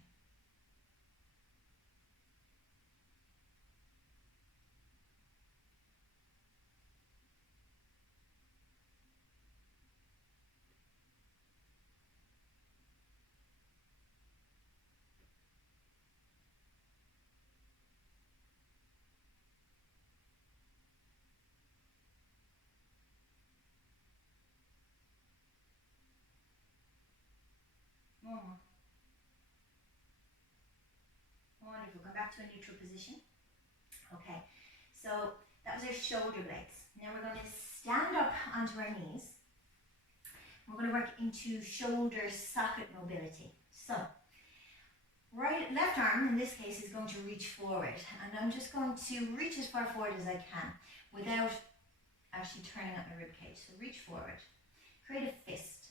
One more. Wonderful. Come back to a neutral position. Okay, so that was our shoulder blades. Now we're going to stand up onto our knees. We're going to work into shoulder socket mobility. So, left arm in this case is going to reach forward, and I'm just going to reach as far forward as I can without actually turning up my rib cage. So reach forward, create a fist,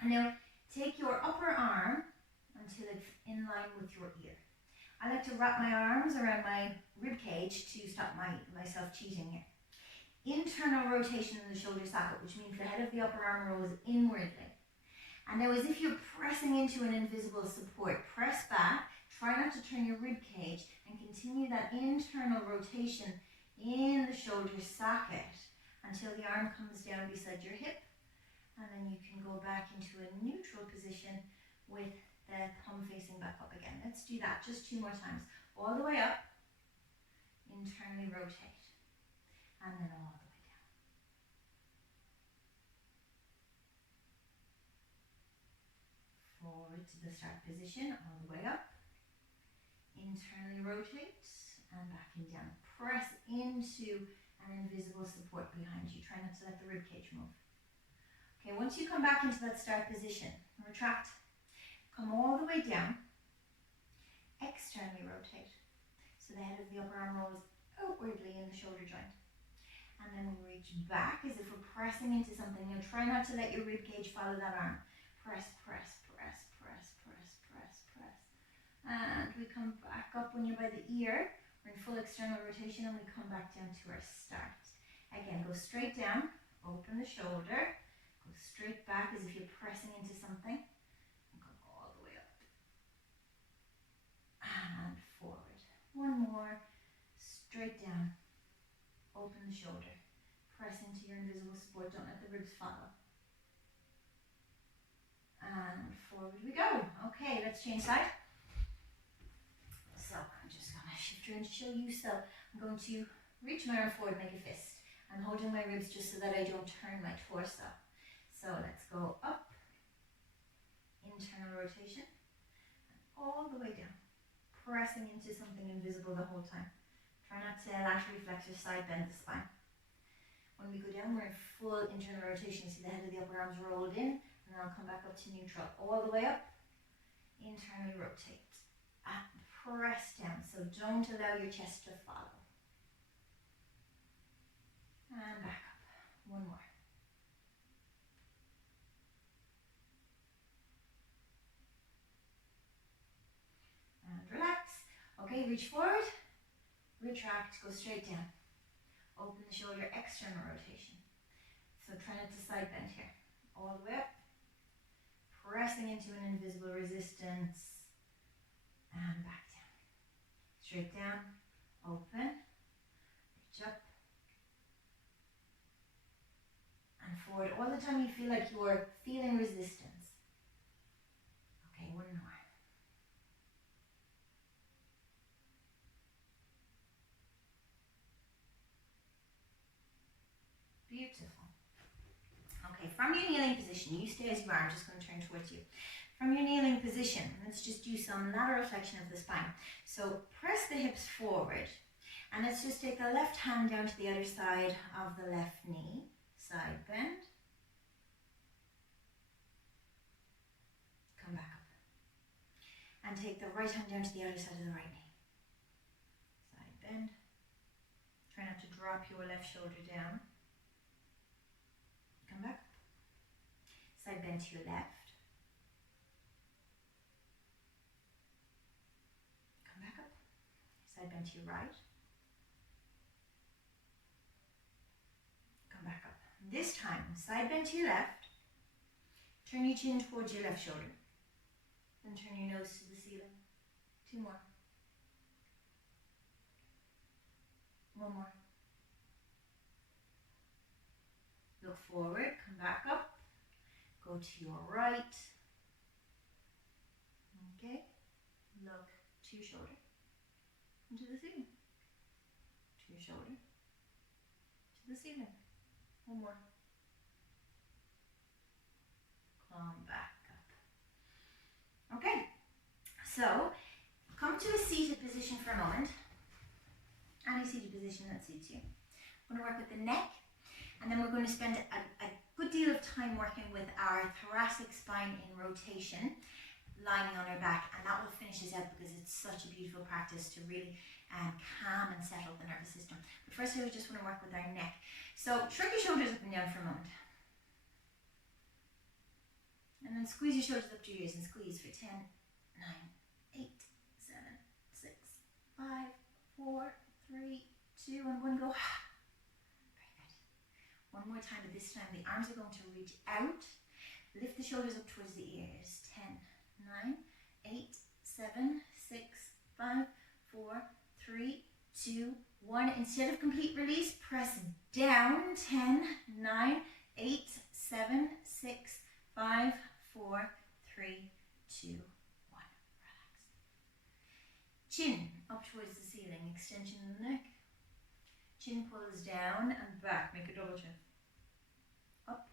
and now take your upper arm until it's in line with your ear. I like to wrap my arms around my rib cage to stop myself cheating here. Internal rotation in the shoulder socket, which means the head of the upper arm rolls inwardly. And now as if you're pressing into an invisible support, press back, try not to turn your rib cage, and continue that internal rotation in the shoulder socket until the arm comes down beside your hip. And then you can go back into a neutral position with the thumb facing back up again. Let's do that just 2 more times. All the way up, internally rotate, and then all the way down. Forward to the start position, all the way up, internally rotate, and back and down. Press into an invisible support behind you. Try not to let the rib cage move. Okay, once you come back into that start position, retract. Come all the way down, externally rotate. So the head of the upper arm rolls outwardly in the shoulder joint. And then we reach back as if we're pressing into something. Now try not to let your rib cage follow that arm. Press, press, press, press, press, press, press. And we come back up when you're by the ear. We're in full external rotation, and we come back down to our start. Again, go straight down, open the shoulder, go straight back as if you're pressing into something. And forward. One more. Straight down. Open the shoulder. Press into your invisible support. Don't let the ribs follow. And forward we go. Okay, let's change side. So I'm just going to shift around to show you. So I'm going to reach my arm forward, make a fist. I'm holding my ribs just so that I don't turn my torso. So let's go up. Internal rotation. And all the way down. Pressing into something invisible the whole time. Try not to laterally flex or side bend the spine. When we go down, we're in full internal rotation. See the head of the upper arms rolled in, and then I'll come back up to neutral. All the way up, internally rotate. And press down, so don't allow your chest to follow. And back up. One more. And relax. Okay, reach forward, retract, go straight down. Open the shoulder, external rotation. So try not to side bend here. All the way up, pressing into an invisible resistance, and back down. Straight down, open, reach up, and forward. All the time you feel like you're feeling resistance. Okay, one more. Beautiful. Okay, from your kneeling position, you stay as you are. I'm just going to turn towards you. From your kneeling position, let's just do some lateral flexion of the spine. So press the hips forward, and let's just take the left hand down to the other side of the left knee. Side bend. Come back up. And take the right hand down to the other side of the right knee. Side bend. Try not to drop your left shoulder down. Come back up. Side bend to your left. Come back up. Side bend to your right. Come back up. This time, side bend to your left. Turn your chin towards your left shoulder. Then turn your nose to the ceiling. 2 more. 1 more. Look forward, come back up. Go to your right. Okay. Look to your shoulder. And to the ceiling. To your shoulder. To the ceiling. 1 more. Come back up. Okay. So, come to a seated position for a moment. Any seated position that suits you. I'm going to work with the neck, and then we're going to spend a good deal of time working with our thoracic spine in rotation, lying on our back, and that will finish us out because it's such a beautiful practice to really calm and settle the nervous system. But first we just want to work with our neck. So shrug your shoulders up and down for a moment. And then squeeze your shoulders up to your ears and squeeze for 10, 9, 8, 7, 6, 5, 4, 3, 2, and 1, go. Very good. One more time, but this time the arms are going to reach out. Lift the shoulders up towards the ears. 10, 9, 8, 7, 6, 5, 4, 3, 2, 1. Instead of complete release, press down. 10, 9, 8, 7, 6, 5, 4, 3, 2, 1. Relax. Chin up towards the ceiling. Extension in the neck. Chin pulls down and back. Make a double chin. Up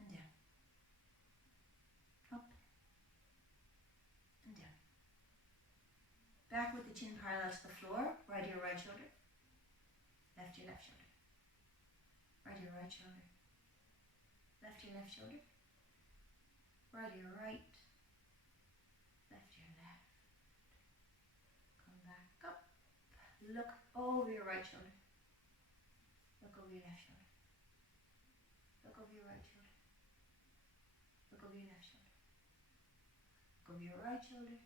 and down. Up and down. Back with the chin parallel to the floor. Right ear, right shoulder. Left ear, left shoulder. Right ear, right shoulder. Left ear, left shoulder. Right ear, right. Left ear, left. Come back up. Look over your right shoulder. Look over your left shoulder. Look over your right shoulder. Look over your left shoulder. Look over your right shoulder.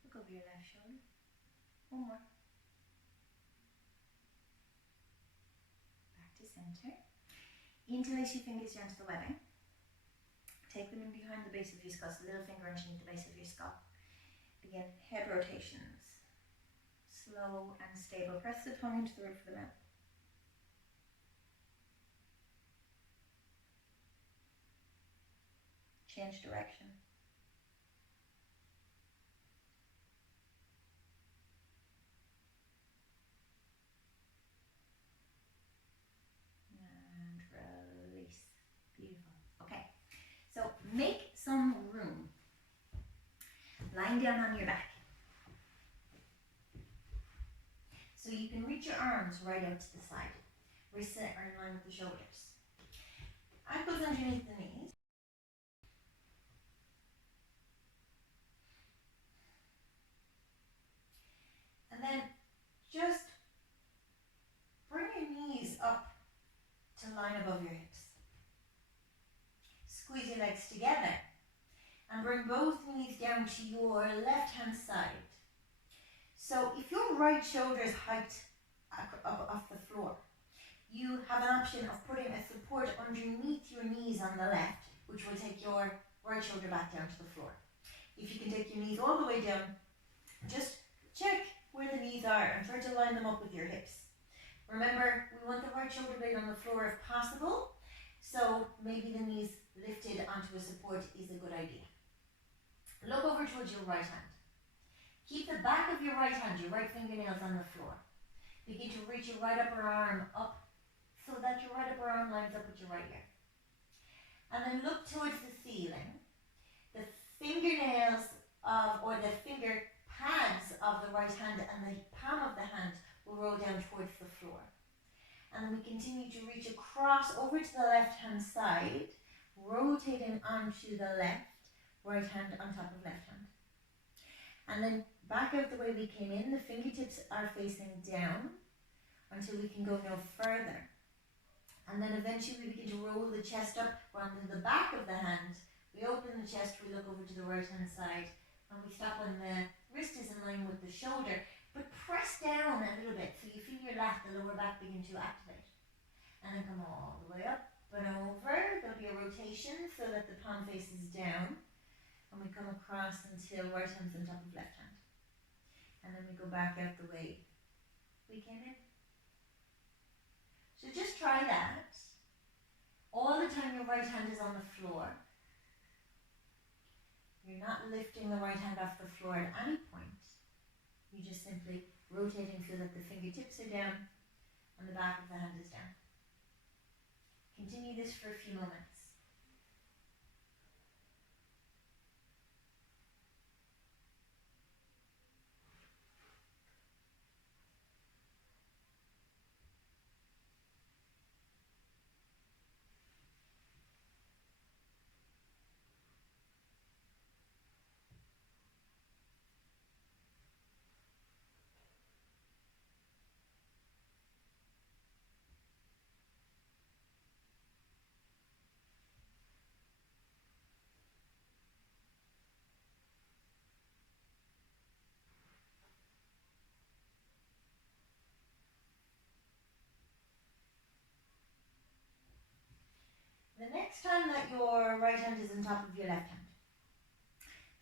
Look over your left shoulder. 1 more. Back to center. Interlace your fingers down to the webbing. Take them in behind the base of your skull, so little finger underneath the base of your skull. Begin head rotations. Slow and stable. Press the tongue into the roof of the mouth. Change direction. And release. Beautiful. Okay. So make some room. Lying down on your back. So you can reach your arms right out to the side. Wrists are in line with the shoulders. Ankles underneath the knees. And then just bring your knees up to line above your hips. Squeeze your legs together and bring both knees down to your left hand side. So if your right shoulder is hiked up off the floor, you have an option of putting a support underneath your knees on the left, which will take your right shoulder back down to the floor. If you can take your knees all the way down, just check where the knees are and try to line them up with your hips. Remember, we want the right shoulder blade on the floor if possible, so maybe the knees lifted onto a support is a good idea. Look over towards your right hand. Keep the back of your right hand, your right fingernails on the floor. Begin to reach your right upper arm up so that your right upper arm lines up with your right ear. And then look towards the ceiling. The fingernails or the finger pads of the right hand and the palm of the hand will roll down towards the floor. And then we continue to reach across over to the left hand side, rotating onto the left, right hand on top of left hand. And then back out the way we came in, the fingertips are facing down until we can go no further. And then eventually we begin to roll the chest up onto the back of the hand. We open the chest, we look over to the right hand side, and we stop when the wrist is in line with the shoulder. But press down a little bit so you feel your lat, the lower back begin to activate. And then come all the way up and over. There'll be position so that the palm faces down, and we come across until right hand's on top of left hand. And then we go back out the way we came in. So just try that. All the time your right hand is on the floor. You're not lifting the right hand off the floor at any point. You're just simply rotating so that the fingertips are down and the back of the hand is down. Continue this for a few moments. The next time that your right hand is on top of your left hand,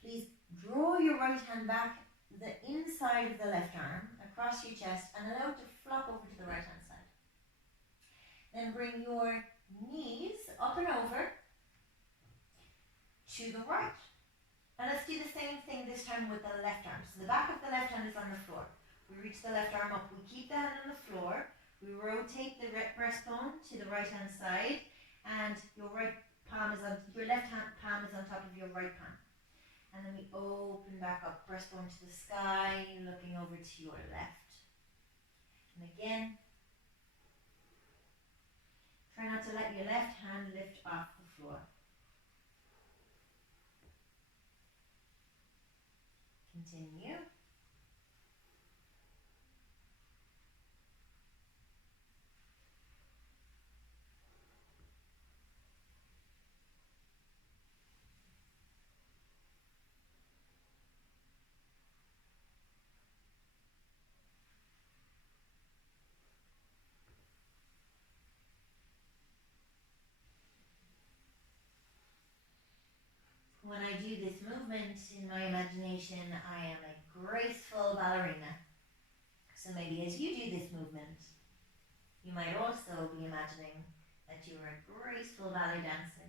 please draw your right hand back the inside of the left arm across your chest and allow it to flop over to the right hand side. Then bring your knees up and over to the right. And let's do the same thing this time with the left arm. So the back of the left hand is on the floor. We reach the left arm up, we keep the hand on the floor, we rotate the breastbone to the right hand side, and your left hand palm is on top of your right palm. And then we open back up, breastbone to the sky, looking over to your left. And again, try not to let your left hand lift off the floor. Continue. When I do this movement in my imagination, I am a graceful ballerina. So maybe as you do this movement, you might also be imagining that you are a graceful ballet dancer.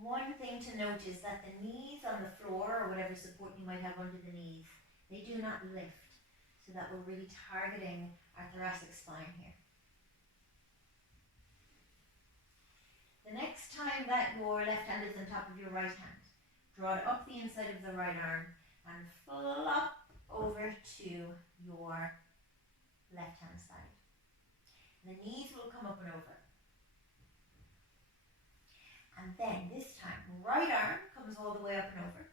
One thing to note is that the knees on the floor, or whatever support you might have under the knees, they do not lift, so that we're really targeting our thoracic spine here. The next time that your left hand is on top of your right hand, draw it up the inside of the right arm and flop over to your left hand side. The knees will come up and over. And then this time, right arm comes all the way up and over.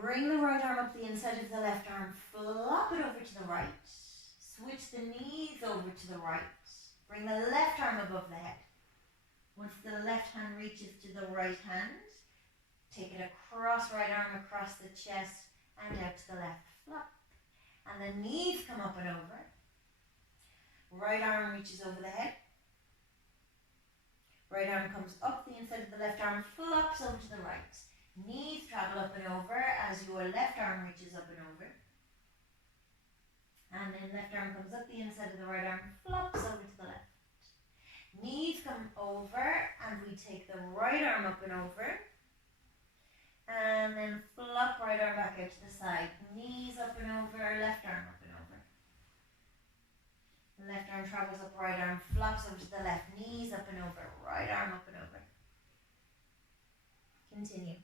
Bring the right arm up the inside of the left arm, flop it over to the right. Switch the knees over to the right. Bring the left arm above the head. Once the left hand reaches to the right hand, take it across, right arm across the chest and out to the left. Flop. And the knees come up and over. Right arm reaches over the head. Right arm comes up the inside of the left arm, flops over to the right. Knees travel up and over as your left arm reaches up and over. And then left arm comes up the inside of the right arm, flops over to the left. Knees come over and we take the right arm up and over. And then flop right arm back out to the side. Knees up and over, left arm up and over. Left arm travels up, right arm flops over to the left. Knees up and over, right arm up and over. Continue.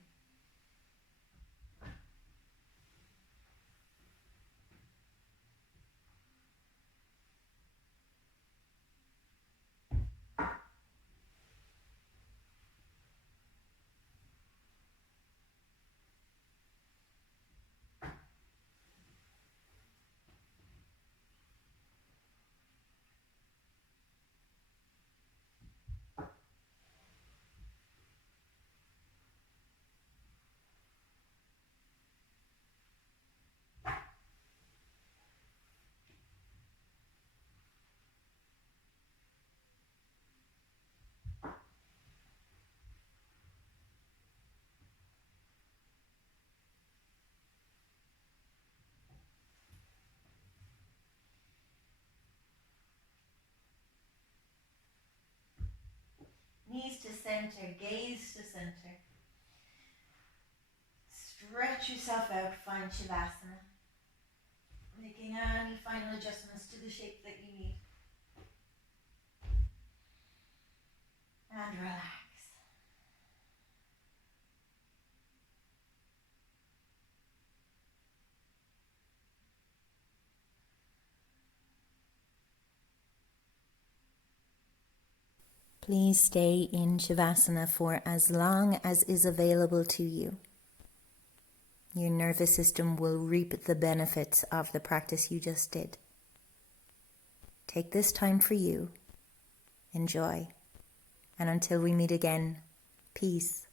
center, gaze to center. Stretch yourself out, find Shavasana. Making any final adjustments to the shape that you need. And relax. Please stay in Shavasana for as long as is available to you. Your nervous system will reap the benefits of the practice you just did. Take this time for you. Enjoy. And until we meet again, peace.